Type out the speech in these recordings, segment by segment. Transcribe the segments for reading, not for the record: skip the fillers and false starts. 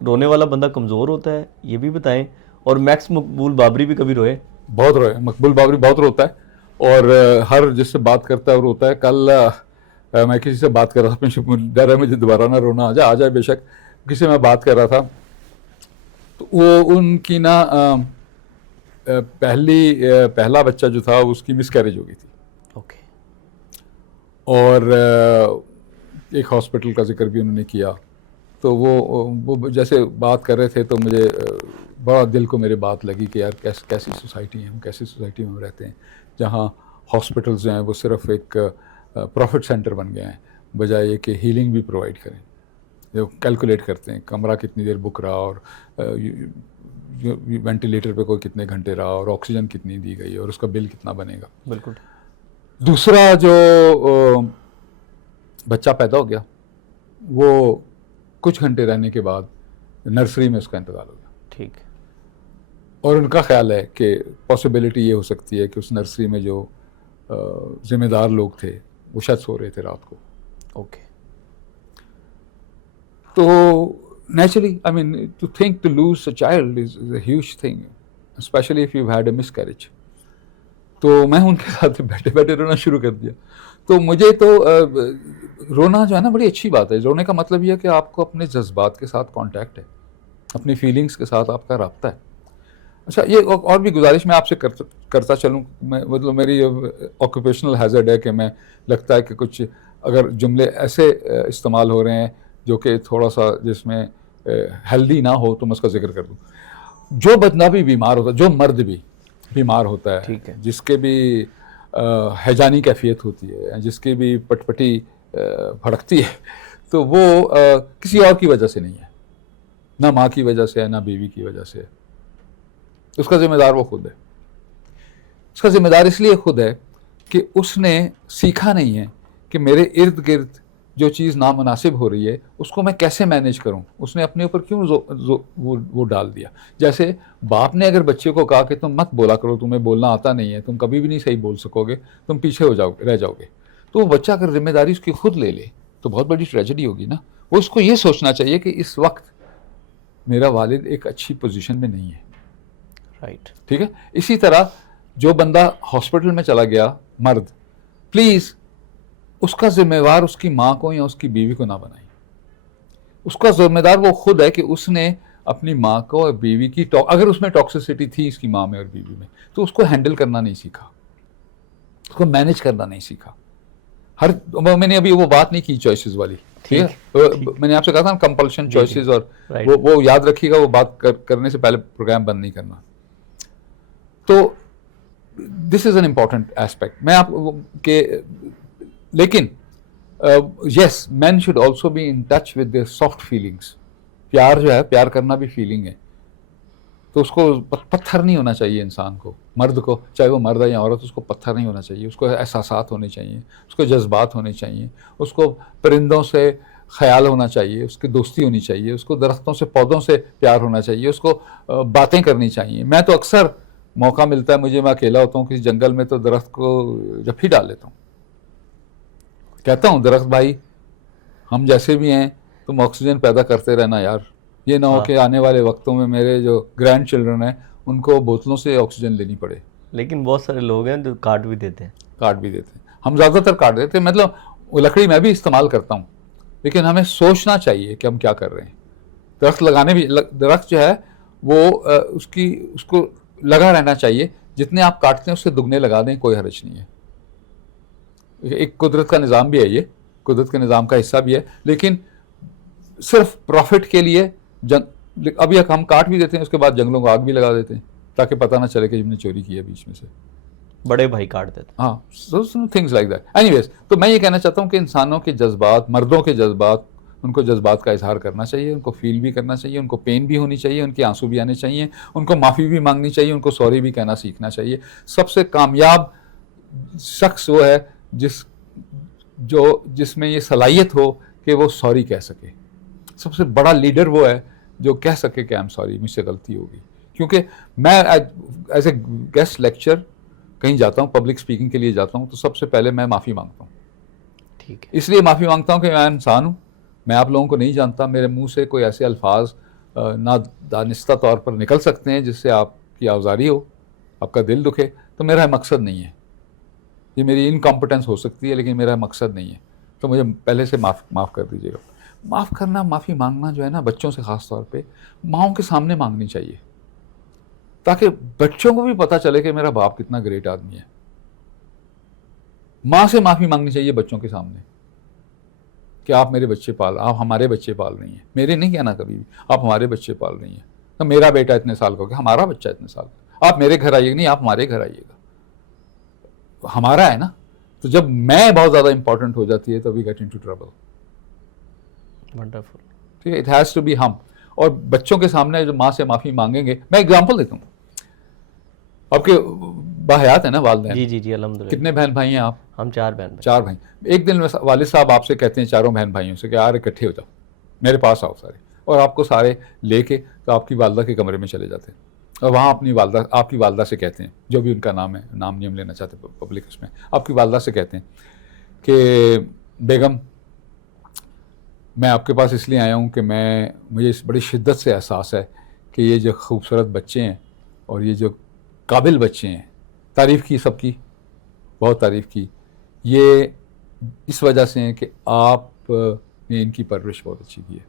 رونے والا بندہ کمزور ہوتا ہے یہ بھی بتائیں, اور میکس مقبول بابری بھی کبھی روئے؟ بہت روئے, مقبول بابری بہت روتا ہے, اور ہر جس سے بات کرتا ہے وہ روتا ہے. کل میں کسی سے بات کر رہا تھا, ڈر ہے مجھے دوبارہ نہ رونا آ جائے بے شک, کسی سے میں بات کر رہا تھا تو وہ ان کی نا پہلا بچہ جو تھا اس کی مس کیریج ہو گئی تھی. اوکے. اور ایک ہاسپٹل کا ذکر بھی انہوں نے کیا, تو وہ جیسے بات کر رہے تھے تو مجھے بڑا دل کو میرے بات لگی کہ یار کیسی سوسائٹی ہے, ہم کیسی سوسائٹی میں رہتے ہیں جہاں ہاسپٹلز جو ہیں وہ صرف ایک پروفٹ سینٹر بن گئے ہیں, بجائے یہ کہ ہیلنگ بھی پرووائڈ کریں. جو کیلکولیٹ کرتے ہیں کمرہ کتنی دیر بک رہا, اور وینٹیلیٹر پہ کوئی کتنے گھنٹے رہا, اور آکسیجن کتنی دی گئی, اور اس کا بل کتنا بنے گا. بالکل. دوسرا جو بچہ پیدا ہو گیا وہ کچھ گھنٹے رہنے کے بعد نرسری میں اس کا انتقال ہو گیا. ٹھیک. اور ان کا خیال ہے کہ پاسبلٹی یہ ہو سکتی ہے کہ اس نرسری میں جو ذمہ دار لوگ تھے وہ شاید سو رہے تھے رات کو. اوکے. تو naturally I mean to think to lose a child is a huge thing, especially if you had a miscarriage. تو میں ان کے ساتھ بیٹھے بیٹھے رونا شروع کر دیا. تو مجھے تو رونا جو ہے نا بڑی اچھی بات ہے. رونے کا مطلب یہ ہے کہ آپ کو اپنے جذبات کے ساتھ کانٹیکٹ ہے, اپنی فیلنگس کے ساتھ آپ کا رابطہ ہے. اچھا, یہ اور بھی گزارش میں آپ سے کرتا چلوں, مطلب میری آکوپیشنل ہیزرڈ ہے کہ میں لگتا ہے کہ کچھ اگر جملے ایسے استعمال ہو رہے ہیں جو کہ تھوڑا سا جس میں ہیلدی نہ ہو تو میں اس کا ذکر کر دوں. جو بندہ بھی بیمار ہوتا ہے, جو مرد بھی بیمار ہوتا ہے, جس کے بھی ہیجانی کیفیت ہوتی ہے, جس کی بھی پٹپٹی بھڑکتی ہے, تو وہ کسی اور کی وجہ سے نہیں ہے, نہ ماں کی وجہ سے ہے, نہ بیوی کی وجہ سے ہے. اس کا ذمہ دار وہ خود ہے. اس کا ذمہ دار اس لیے خود ہے کہ اس نے سیکھا نہیں ہے کہ میرے ارد گرد جو چیز نامناسب ہو رہی ہے اس کو میں کیسے مینیج کروں. اس نے اپنے اوپر کیوں وہ ڈال دیا. جیسے باپ نے اگر بچے کو کہا کہ تم مت بولا کرو, تمہیں بولنا آتا نہیں ہے, تم کبھی بھی نہیں صحیح بول سکو گے, تم پیچھے رہ جاؤ گے, تو وہ بچہ اگر ذمہ داری اس کی خود لے لے تو بہت بڑی ٹریجڈی ہوگی نا. وہ اس کو یہ سوچنا چاہیے کہ اس وقت میرا والد ایک اچھی پوزیشن میں نہیں ہے. رائٹ. ٹھیک ہے. اسی طرح جو بندہ ہاسپٹل میں چلا گیا مرد, پلیز اس کا ذمہ دار اس کی ماں کو یا اس کی بیوی کو نہ بنائیں. اس کا ذمہ دار وہ خود ہے کہ اس نے اپنی ماں کو اور بیوی کی اگر اس میں ٹاکسیسٹی تھی اس کی ماں میں اور بیوی میں, تو اس کو ہینڈل کرنا نہیں سیکھا, اس کو مینیج کرنا نہیں سیکھا. میں نے ابھی وہ بات نہیں کی چوائسیز والی, ٹھیک ہے, میں نے آپ سے کہا تھا کمپلشن چوائسیز, اور وہ یاد رکھیے گا, وہ بات کرنے سے پہلے پروگرام بند نہیں کرنا. تو this is an important aspect. میں آپ کے لیکن yes, men should also be in touch with their soft feelings. پیار جو ہے, پیار کرنا بھی فیلنگ ہے, تو اس کو پتھر نہیں ہونا چاہیے انسان کو, مرد کو, چاہے وہ مرد ہے یا عورت, اس کو پتھر نہیں ہونا چاہیے. اس کو احساسات ہونے چاہیے, اس کو جذبات ہونے چاہیے, اس کو پرندوں سے خیال ہونا چاہیے, اس کی دوستی ہونی چاہیے, اس کو درختوں سے پودوں سے پیار ہونا چاہیے, اس کو باتیں کرنی چاہیے. میں تو اکثر موقع ملتا ہے مجھے, میں اکیلا ہوتا ہوں کسی جنگل میں, تو درخت کو جب ہی ڈال لیتا ہوں, کہتا ہوں درخت بھائی ہم جیسے بھی ہیں تم آکسیجن پیدا کرتے رہنا یار. یہ نہ ہو کہ آنے والے وقتوں میں میرے جو گرینڈ چلڈرن ہیں ان کو بوتلوں سے آکسیجن لینی پڑے. لیکن بہت سارے لوگ ہیں جو کاٹ بھی دیتے ہیں. کاٹ بھی دیتے ہیں, ہم زیادہ تر کاٹ دیتے ہیں. مطلب وہ لکڑی میں بھی استعمال کرتا ہوں, لیکن ہمیں سوچنا چاہیے کہ ہم کیا کر رہے ہیں. درخت لگانے بھی, درخت جو ہے وہ اس کو لگا رہنا چاہیے. جتنے آپ کاٹتے ہیں اس سے دگنے لگا دیں, کوئی حرج نہیں ہے. ایک قدرت کا نظام بھی ہے, یہ قدرت کے نظام کا حصہ بھی ہے, لیکن صرف پروفٹ کے لیے ابھی ہم کاٹ بھی دیتے ہیں, اس کے بعد جنگلوں کو آگ بھی لگا دیتے ہیں تاکہ پتہ نہ چلے کہ ہم نے چوری کی ہے بیچ میں سے. بڑے بھائی کاٹ دیتے ہیں. ہاں, تھنگس لائک دیٹ. اینی ویز, تو میں یہ کہنا چاہتا ہوں کہ انسانوں کے جذبات, مردوں کے جذبات, ان کو جذبات کا اظہار کرنا چاہیے, ان کو فیل بھی کرنا چاہیے, ان کو پین بھی ہونی چاہیے, ان کے آنسو بھی آنے چاہیے, ان کو معافی بھی مانگنی چاہیے, ان کو سوری بھی کہنا سیکھنا چاہیے. سب سے کامیاب شخص وہ ہے جس میں یہ صلاحیت ہو کہ وہ سوری کہہ سکے. سب سے بڑا لیڈر وہ ہے جو کہہ سکے کہ آئی ایم سوری, مجھ سے غلطی ہوگی. کیونکہ میں ایز اے گیسٹ لیکچر کہیں جاتا ہوں, پبلک اسپیکنگ کے لیے جاتا ہوں, تو سب سے پہلے میں معافی مانگتا ہوں. ٹھیک ہے. اس لیے معافی مانگتا ہوں کہ میں انسان ہوں, میں آپ لوگوں کو نہیں جانتا, میرے منہ سے کوئی ایسے الفاظ نادانستہ طور پر نکل سکتے ہیں جس سے آپ کی آزاری ہو، آپ کا دل دکھے، تو میرا مقصد نہیں ہے. یہ میری انکمپٹنس ہو سکتی ہے لیکن میرا مقصد نہیں ہے. تو مجھے پہلے سے معاف کر دیجیے گا. معاف کرنا، معافی مانگنا جو ہے نا، بچوں سے خاص طور پہ ماؤں کے سامنے مانگنی چاہیے، تاکہ بچوں کو بھی پتہ چلے کہ میرا باپ کتنا گریٹ آدمی ہے. ماں سے معافی مانگنی چاہیے بچوں کے سامنے کہ آپ میرے بچے آپ ہمارے بچے پال رہی ہیں. میرے نہیں کہنا کبھی بھی، آپ ہمارے بچے پال رہی ہیں. تو میرا بیٹا اتنے سال کا ہو گیا، ہمارا بچہ اتنے سال کا، آپ میرے گھر آئیے گا، نہیں آپ ہمارے گھر آئیے گا، ہمارا ہے نا. تو جب میں بہت زیادہ امپورٹنٹ ہو جاتی ہے تو we get into trouble. Wonderful. ٹھیک ہے، اٹ ہیز ٹو بی ہم. اور بچوں کے سامنے جو ماں سے معافی مانگیں گے، میں اگزامپل دیتا ہوں. آپ کے باحیات ہیں نا والدین؟ جی جی جی الحمد للہ. کتنے بہن بھائی ہیں آپ؟ ہم 4 بہن بھائی. 4 بھائی. ایک دن والد صاحب آپ سے کہتے ہیں چاروں بہن بھائیوں سے کہ یار اکٹھے ہو جاؤ، میرے پاس آؤ سارے، اور آپ کو سارے لے کے تو آپ کی والدہ کے کمرے میں چلے جاتے ہیں، اور وہاں آپ کی والدہ سے کہتے ہیں، جو بھی ان کا نام ہے، نام نہیں ہم لینا چاہتے پبلک اس میں، آپ کی والدہ سے کہتے ہیں کہ بیگم میں آپ کے پاس اس لیے آیا ہوں کہ مجھے اس بڑی شدت سے احساس ہے کہ یہ جو خوبصورت بچے ہیں اور یہ جو قابل بچے ہیں، تعریف کی سب کی، بہت تعریف کی، یہ اس وجہ سے ہیں کہ آپ نے ان کی پرورش بہت اچھی کی ہے.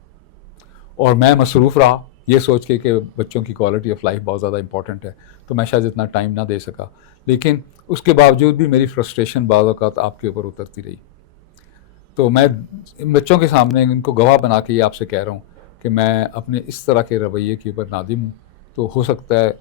اور میں مصروف رہا یہ سوچ کے کہ بچوں کی کوالٹی آف لائف بہت زیادہ امپورٹنٹ ہے، تو میں شاید اتنا ٹائم نہ دے سکا، لیکن اس کے باوجود بھی میری فرسٹریشن بعض اوقات آپ کے اوپر اترتی رہی. تو میں بچوں کے سامنے ان کو گواہ بنا کے یہ آپ سے کہہ رہا ہوں کہ میں اپنے اس طرح کے رویے کے اوپر نادم ہوں. تو ہو سکتا ہے،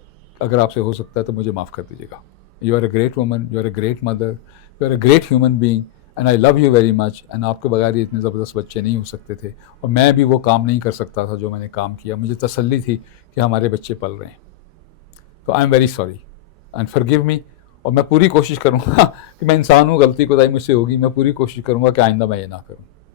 اگر آپ سے ہو سکتا ہے تو مجھے معاف کر دیجیے گا. You are a great woman, you are a great mother, you are a great human being, and I love you very much. And آپ کے بغیر یہ اتنے زبردست بچے نہیں ہو سکتے تھے، اور میں بھی وہ کام نہیں کر سکتا تھا جو میں نے کام کیا. مجھے تسلی تھی کہ ہمارے بچے پل رہے ہیں. تو I am very sorry and forgive me. اور میں پوری کوشش کروں گا کہ میں انسان ہوں، غلطی کوتاہی مجھ سے ہوگی، میں پوری کوشش کروں گا کہ آئندہ میں یہ نہ کروں.